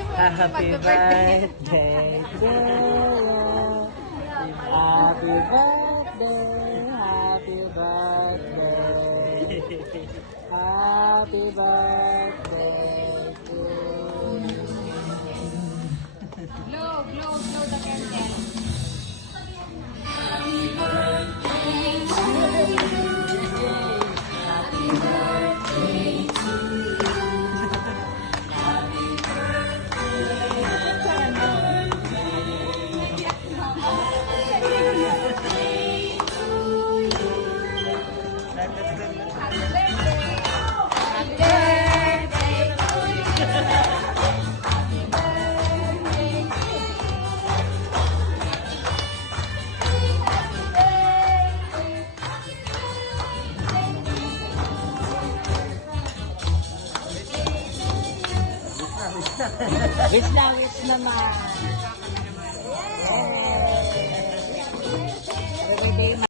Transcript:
Happy birthday to you. Happy birthday. Happy birthday. Happy birthday to you. Blow the candle. Wish na naman.